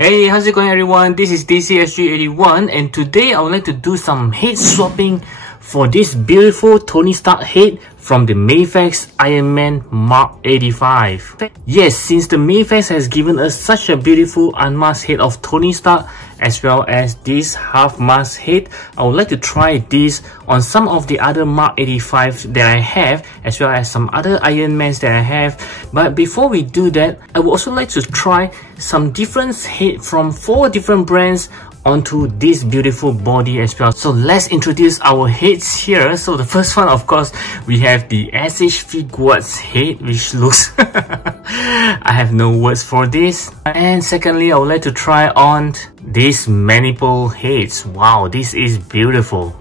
Hey, how's it going everyone? This is DCSG81 and today I would like to do some head swapping for this beautiful Tony Stark head from the Mafex Iron Man Mark 85. Yes, since the Mafex has given us such a beautiful unmasked head of Tony Stark as well as this half masked head, I would like to try this on some of the other Mark 85 that I have as well as some other Iron Mans that I have. But before we do that, I would also like to try some different head from 4 different brands onto this beautiful body as well. So let's introduce our heads here. So the first one, of course, we have the SHFiguarts head, which looks I have no words for this. And secondly, I would like to try on these maniple heads. Wow, this is beautiful.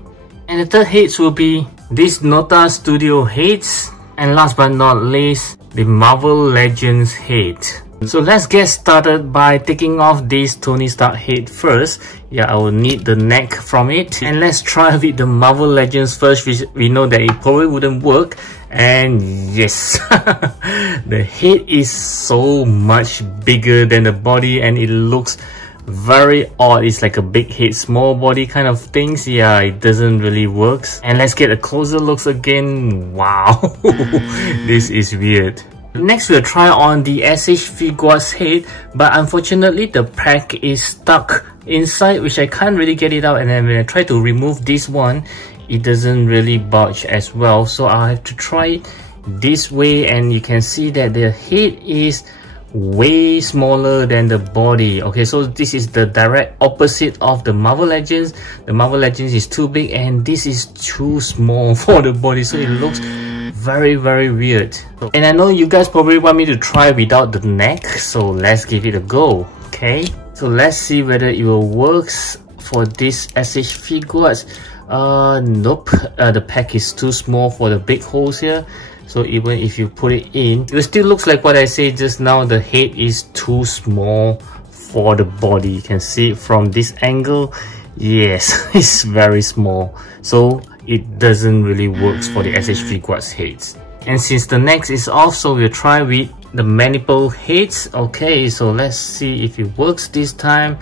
And the third heads will be these Nota Studio heads, and last but not least, the Marvel Legends head. So let's get started by taking off this Tony Stark head first. Yeah, I will need the neck from it. And let's try with the Marvel Legends first, which we know that it probably wouldn't work. And yes, the head is so much bigger than the body and it looks very odd. It's like a big head, small body kind of things. Yeah, it doesn't really work. And let's get a closer look again. Wow, this is weird. Next, we'll try on the SHFiguarts head, but unfortunately the pack is stuck inside, which I can't really get it out, and then when I try to remove this one, it doesn't really budge as well. So I'll have to try it this way, and you can see that the head is way smaller than the body. Okay, so this is the direct opposite of the Marvel Legends. The Marvel Legends is too big and this is too small for the body, so it looks very weird. And I know you guys probably want me to try without the neck, so let's give it a go. Okay, so let's see whether it will work for this SHFiguarts. Nope, the pack is too small for the big holes here. So even if you put it in, it still looks like what I said just now. The head is too small for the body. You can see it from this angle. Yes, it's very small. So it doesn't really work for the SHFiguarts heads. And since the neck is off, so we'll try with the maniple heads. Okay, so let's see if it works this time.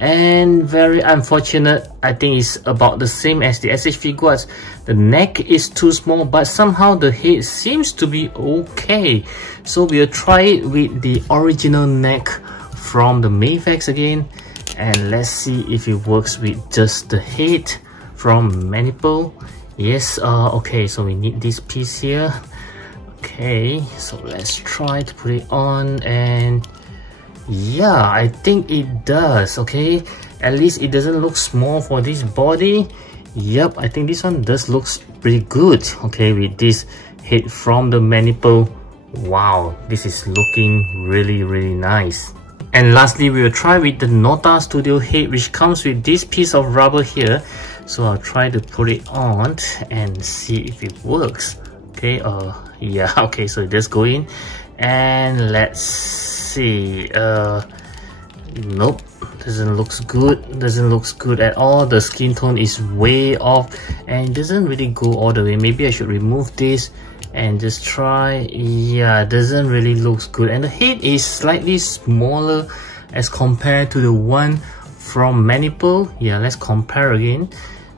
And very unfortunate, I think it's about the same as the SHFiguarts. The neck is too small, but somehow the head seems to be okay. So we'll try it with the original neck from the Mafex again, and let's see if it works with just the head from maniple. Yes, okay, so we need this piece here. Okay, so let's try to put it on, and yeah, I think it does. Okay, at least it doesn't look small for this body. Yep, I think this one does looks pretty good. Okay, with this head from the maniple. Wow, this is looking really nice. And lastly, we will try with the Nota Studio head, which comes with this piece of rubber here. So I'll try to put it on and see if it works. Okay, yeah, okay, so it does go in. And let's see, nope, doesn't looks good at all. The skin tone is way off and it doesn't really go all the way. Maybe I should remove this and just try. Yeah, doesn't really looks good, and the head is slightly smaller as compared to the one from maniple. Yeah, let's compare again.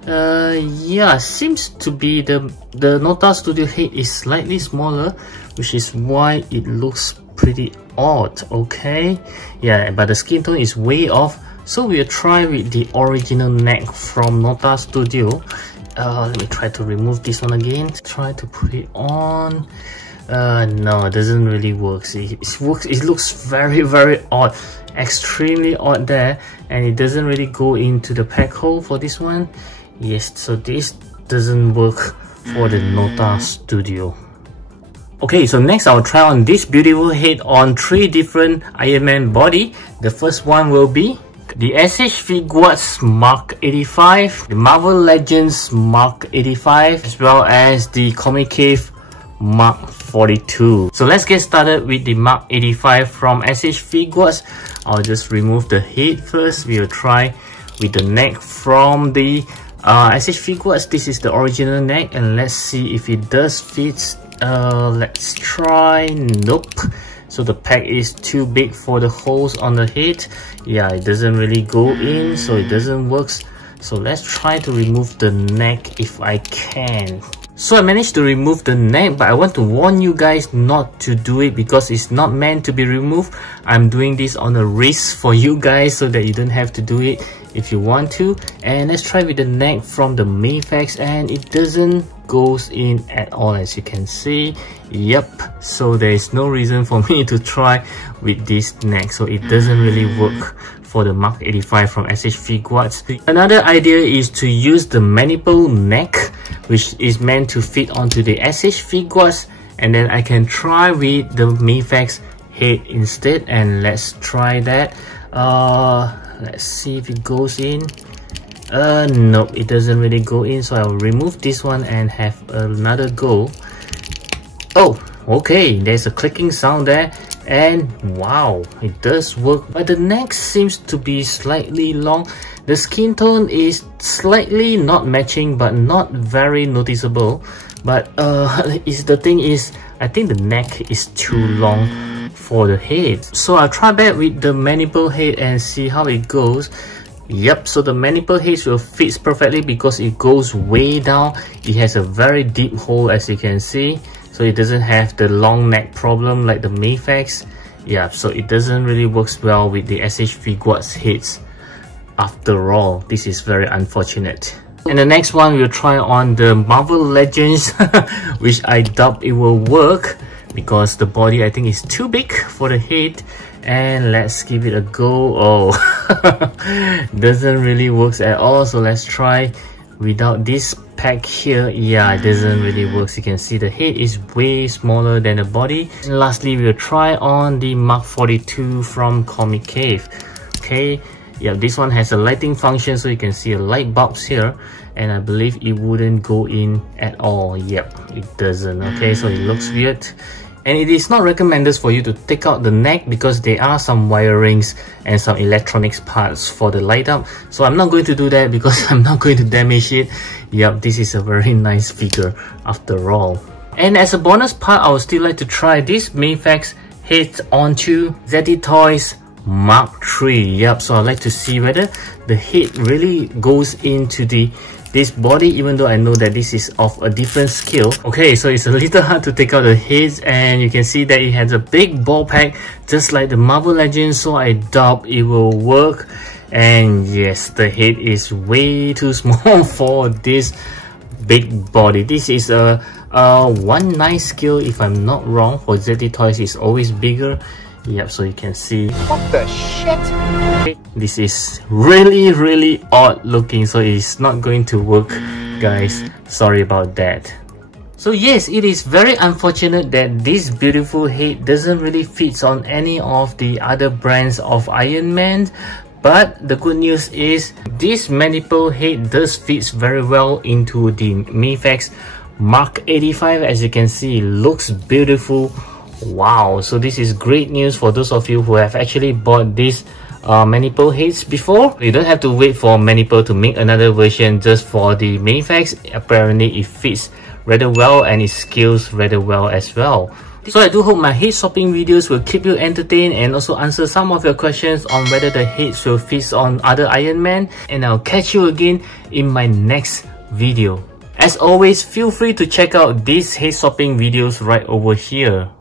Yeah, seems to be the Nota Studio head is slightly smaller, which is why it looks pretty odd. Okay, yeah, but the skin tone is way off. So we'll try with the original neck from Nota Studio. Let me try to remove this one again. Try to put it on. No, it doesn't really work. It looks very odd, extremely odd there, and it doesn't really go into the pack hole for this one. Yes, so this doesn't work for the Nota Studio. Okay, so next I'll try on this beautiful head on 3 different Iron Man body. The first one will be the SHFiguarts Mark 85, the Marvel Legends Mark 85, as well as the Comic Cave Mark 42. So let's get started with the Mark 85 from SHFiguarts. I'll just remove the head first. We'll try with the neck from the SHFiguarts. This is the original neck, and let's see if it does fit. Let's try. Nope, So the pack is too big for the holes on the head. Yeah, it doesn't really go in, so it doesn't work. So let's try to remove the neck if I can. So I managed to remove the neck, but I want to warn you guys not to do it because it's not meant to be removed. I'm doing this on a risk for you guys so that you don't have to do it if you want to. And let's try with the neck from the Mafex, and it doesn't goes in at all, as you can see. Yep, so there is no reason for me to try with this neck, so it doesn't really work for the Mark 85 from SHFiguarts. Another idea is to use the maniple neck, which is meant to fit onto the SHFiguarts, and then I can try with the Mafex head instead. And let's try that. Let's see if it goes in. Nope, it doesn't really go in, so I'll remove this one and have another go. Oh, okay, there's a clicking sound there, and wow, it does work. But the neck seems to be slightly long. The skin tone is slightly not matching, but not very noticeable. But the thing is, I think the neck is too long for the head. So I'll try back with the maniple head and see how it goes. Yep, so the maniple head will fit perfectly because it goes way down. It has a very deep hole, as you can see. So it doesn't have the long neck problem like the Mafex. Yeah, so it doesn't really work well with the SHFiguarts heads. After all, this is very unfortunate. And the next one we'll try on the Marvel Legends, which I doubt it will work because the body I think is too big for the head. And let's give it a go. Oh, doesn't really work at all. So let's try without this pack here. Yeah, it doesn't really work. You can see the head is way smaller than the body. And lastly, we'll try on the Mark 42 from Comic Cave. Okay, yeah, this one has a lighting function, so you can see a light bulbs here, and I believe it wouldn't go in at all. Yep, it doesn't. Okay, so it looks weird. And it is not recommended for you to take out the neck because there are some wirings and some electronics parts for the light up. So I'm not going to do that because I'm not going to damage it. Yep, this is a very nice figure after all. And as a bonus part, I would still like to try this Mafex head onto PWTOYS Mark III. Yep, so I'd like to see whether the head really goes into this body, even though I know that this is of a different scale. Okay, so it's a little hard to take out the heads, and you can see that it has a big ball pack just like the Marvel Legends, so I doubt it will work. And yes, the head is way too small for this big body. This is a 1/9 scale if I'm not wrong. For PWTOYS is always bigger. Yep, so you can see. What the shit? This is really odd looking, so it's not going to work, guys. Sorry about that. So yes, it is very unfortunate that this beautiful head doesn't really fit on any of the other brands of Iron Man. But the good news is this maniple head does fit very well into the Mafex Mark 85. As you can see, it looks beautiful. Wow, so this is great news for those of you who have actually bought this maniple heads before. You don't have to wait for maniple to make another version just for the Mafex. Apparently it fits rather well and it scales rather well as well. So I do hope my head swapping videos will keep you entertained and also answer some of your questions on whether the heads will fit on other Iron Man. And I'll catch you again in my next video. As always, feel free to check out these head swapping videos right over here.